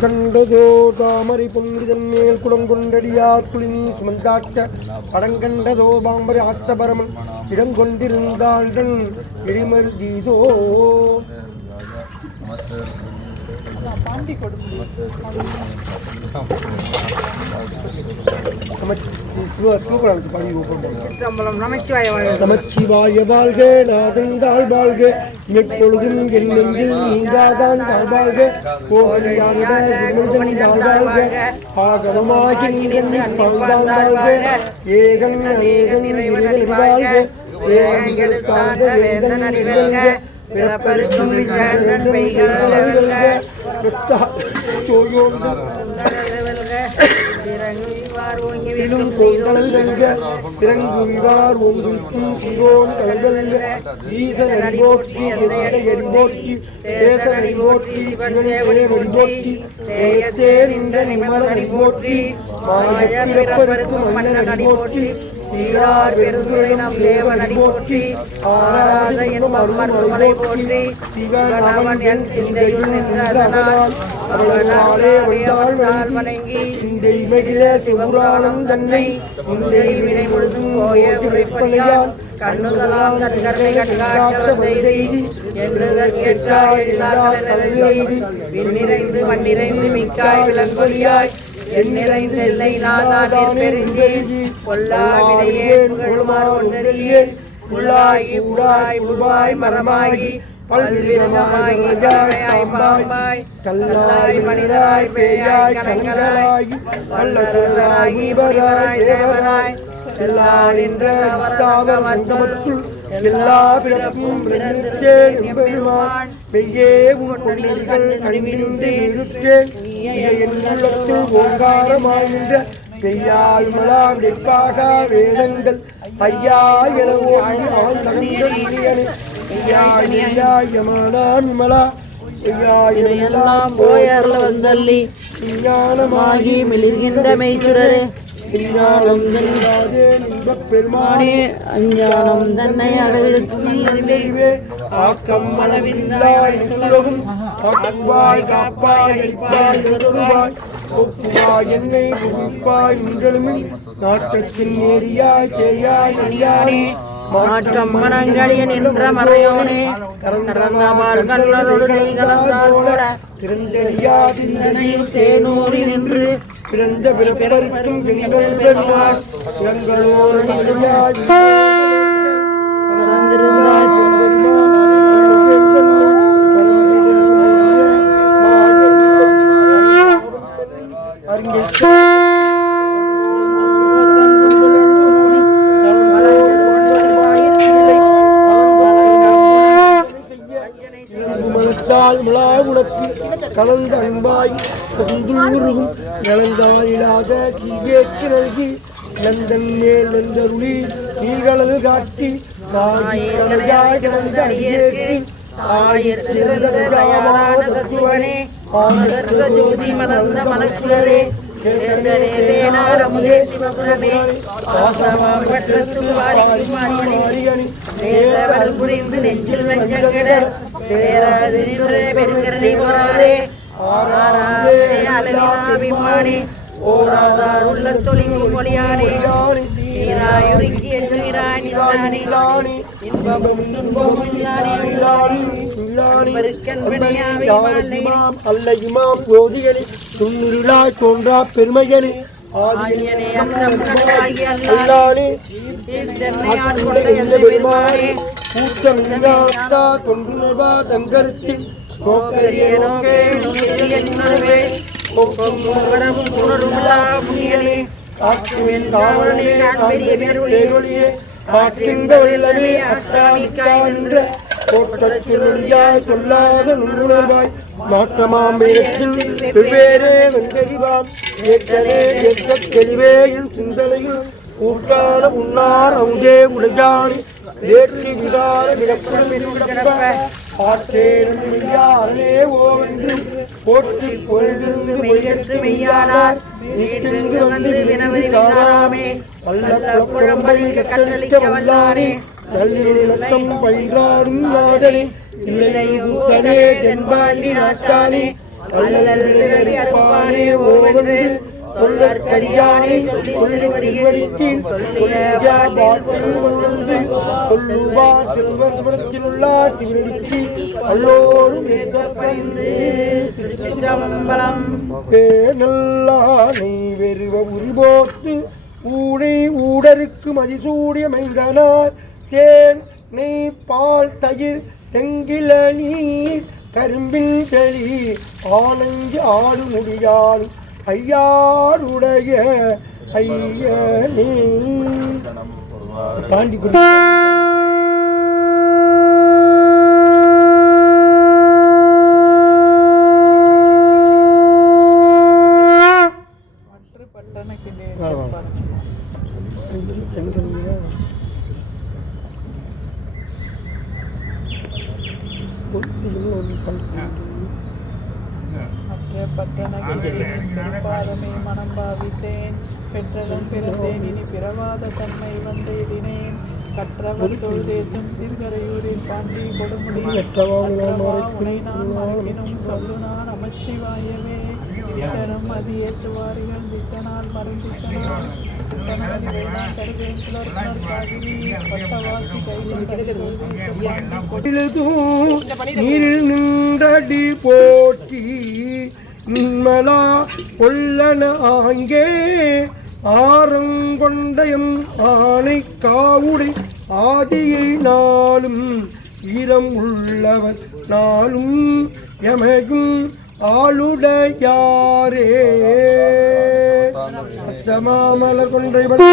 கண்டதோ தாமரை பொன்றிதன் மேல் குடம் கொண்டடியார் குளினி சுமந்தாட்ட படங்கண்டதோ பாம்பரை ஆத்த பரமன் இடங்கொண்டிருந்தாள்டன் இடிமருதீதோ. சிற்றம்பலம் நமச்சிவாய வாழ்க. நாதன் தாழ் நாதந்தாள் வாழ்க எப்பொழுதும் என் நீங்காதான் தாழ் வாழ்க கோழியாருடன் தாழ் வாழ்க ஆகமமாகி நீங்கன் பல்தான் வாழ்க ஏகன் அநேகன் இருவன் வாழ்க ஏகன் எழுத்தாந்த வேதன் அறிவல்க பிறப்பெருக்கும் விஞ்ஞானன் பெய்கால் வெல்க சோயோண்டு இறங்குவார் ஓங்கி இலும் பொங்கல் வெல்க இறங்குவிவார் ஒன்றுக்கும் சிரோன் ஈசன் அடிபோற்றி எந்த அடிபோற்றி தேசன் அடிபோற்றி சிவன் சேவன் நின்ற நிமலன் மன்னன் அடிபோற்றி சீரார் பெருந்துரை நம் தேவன் அடிபோற்றி ஆராத போற்றி என் சிந்தையுள் அவளாலே வந்தாள் வணங்கி சிந்தை மகிழ சிவபுராணம் தன்னை முந்தை வினை முழுதும் கண்ணுதலாம் கண்காட்ட என்று கேட்டாய் தலைவெய்தி விண்ணிறைந்து மண்ணிறைந்து மிக்காய் விளங்கொலியாய் என் நிறைந்த எல்லை நாதானே பெருங்கேன் கொல்லா விடையேன் புகழுமாறு ஒன்றறியேன் உள்ளாகி உடாய் உடுவாய் மரமாகி பல்விதமாய் பாம்பாய் கல்லாய் மனிதாய் பேயாய் தேவராய் செல்லார் என்ற எல்லா பிறப்பும் எம்பெருமான். மெய்யே உன் கணிவிருந்து இருத்தேன் என் உள்ளத்தில் ஓங்காரமாய் பெய்யால் மலாம் வெப்பாக வேதங்கள் ஐயா என அவன் தகங்கள் ஐயா யமானா விமலா ஐயா போய் அருள வந்தள்ளி. மிளிர்கின்ற இன்பப் பெருமானே. அஞ்ஞானம் தன்னை ஆக்கம் ஆக்குவாய் காப்பாய் அளிப்பாய் வருவாய் ஒப்புவாய் என்னை புகுப்பாய் உங்களுமே நாட்டத்தின் நேரியாய் செய்யாய் நடியானே மாற்றம் மனங்களிய நின்ற மறையோனே கண்ணருடை திறந்தடியா சிந்தனையில் தேனூரி நின்று பிறந்த பிறப்பருக்கும் எங்கள் பெருமாள் எங்களோடு நிலையாய் பிறந்திருந்தாய் உனக்கு கலந்த அன்பாய் கொண்டுருகும் இழந்தாயிலாத சீவேச்சு நல்கி நந்தன் மேல் நந்தருளி நீகளது காட்டி கிடந்த அடியேற்கு சிறந்த தத்துவனே ஜோதி மலர்ந்த புரிந்து நெஞ்சில் வெஞ்சங்கட தேராது நின்றே பெருங்கரணி போராரே ஆராதே அலவினாபிமானி ஓராதார் உள்ள தொழில் மொழியானே. நீராயுருக்கி என்று நீராய் நின்றானே இன்பமும் துன்பமும் இல்லானே. அல்லையுமாம் துண்ணுருளாய் தோன்றா பெருமைகளே ஆதியனே அல்லானே. எந்த பெருமானே. பெருமானே கூட்டமில்லாத்தா தங்கருத்தில் நோக்கரிய நோக்கே என்னவே காற்றுவின் என்ற சொல்லாத நுண்ணுணர்வாய். நாட்டமாம் வெவ்வேறே வெவ்வேறு ஏற்றலே ஏற்ற தெளிவேயின் சிந்தனையில் ஊட்டான உன்னார் அங்கே உடையானே ஏற்றி விடாத விடப்படும் என்று ஆற்றேனும் யாரே ஓவென்று போற்றி பொழுதிருந்து மெய்யானார் வந்து வினவதி வல்ல வல்லானே. பயின்றாரும் நாதனே. இல்லை தென்பாண்டி அல்லல் ஓவென்று சொல்லற்கரியானே சொல்லி திருவடிக்கு சொல்லியா வாழ்வது சொல்லுவார் திருவடிக்கு அல்லோரும் எங்கப்பந்து திருச்சிற்றம்பலம். பேனல்லானை வெறுவ உரிபோர்த்து ஊடை ஊடருக்கு மதிசூடிய மைந்தனார் தேன் நெய் பால் தயிர் தெங்கில நீர் கரும்பின் செளி ஆனஞ்சு ஆடு முடியாள் ஐயாருடைய ஐயனே பாண்டி குடி. வா, வா. பாதமே மனம் பாவித்தேன் பெற்றலும் பிறந்தேன் இனி பிறவாத தன்மை வந்தேடினேன் கற்றவர் தொழுதேத்தும் சீர்கரையூரில் பாண்டி கொடுமுடி. உனை நான் மறக்கினும் சொல்லு நான் நமச்சிவாயவே இத்தனம் அது ஏற்றுவாரிகள் திட்டனால் மருந்திட்டனால் நீரில் நின்றடி போற்றி. நின்மலா கொல்லன ஆங்கே. ஆரங்கொண்டயம் ஆனை காவுடை ஆதியை நாளும். ஈரம் உள்ளவர் நாளும் எமையும் ஆளுடையாரே. அத்தமாமலர் கொன்றைவன்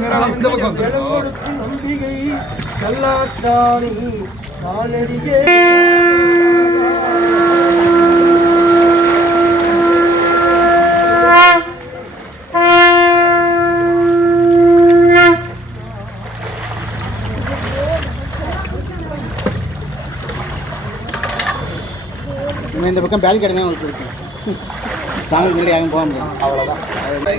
இந்த பக்கம். நம்பிக்கை நாளடியே இவன் இந்த பக்கம் பேல் கடமையாக வச்சுருக்கேன் சாமி முன்னாடி யாரும் போக முடியாது.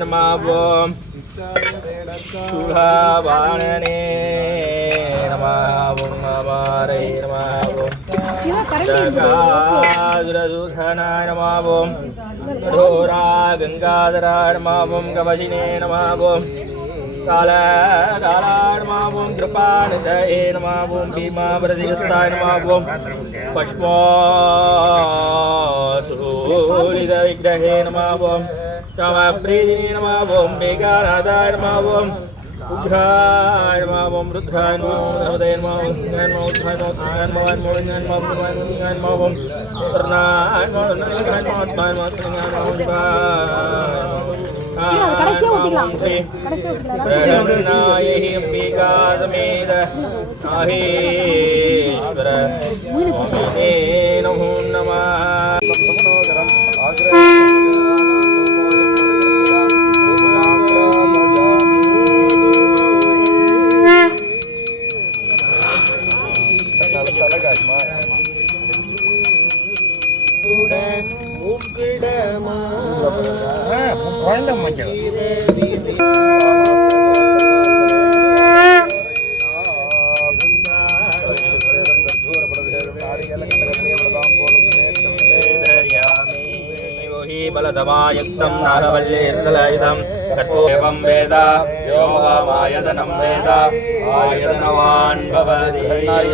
நமவோம் சுகாபாணனே நமவோம் நமாரை நமவோம் ஜகாதுரதுதனாய நமவோம் கடோரா கங்காதராய நமவோம் கவசினே நமவோம் കാലാടാളാണമാവും കൃപാണിതയേണമാവും ഭീമാവൃതിസ്ഥാനമാവും പശ്മോരിത വിഗ്രഹേണമാവും ക്ഷമപ്രീതിനമാവും വികാനാഥാരമാവും ഉഗ്രാരമാവും രുദ്രാനുദയന്മാവും ഉദ്ധാനമാവും ഉദ്ധാനമാവും கடைசியா ஊத்திக்கலாம். கடைசியா ஊத்திக்கலாம். बलधमायुक्तं नारवल्लीर्दलयुधं कठोरं वेद यो महामायतनं वेद आयतनवान् भवति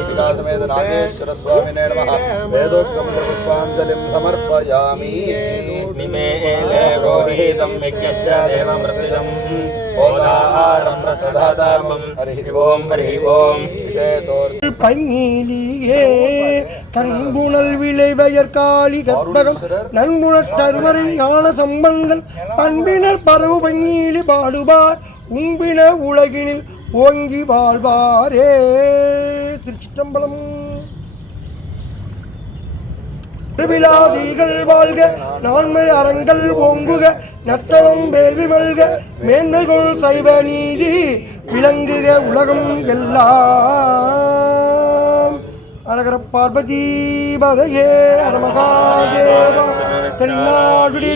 पितासमेत नागेश्वर स्वामिने नमः वेदोक्तं पुष्पाञ्जलिं समर्पयामि मिमे रोहितं यज्ञस्य देवमृतिजम् ओदाहारं रथधातर्मं हरिः ओं हरिः ओं பங்கிலியே கண்புணல் விளைவயர் காளி கற்பகம் நண்புணர்த்தருமறை ஞான சம்பந்தன் பண்பினர் பரவு பங்கிலி பாடுவார் உம்பின உலகினில் ஓங்கி வாழ்வாரே திருச்சிற்றம்பலம் திருவிழாதீகள் வாழ்க நான்மை அறங்கள் ஓங்குக நட்டவம் வேள்வி மல்க மேன்மைகள் சைவ நீதி விளங்குக உலகம் எல்லாம். அரகர பார்வதி பதையே அரமகாதேவா தென்னாடுடைய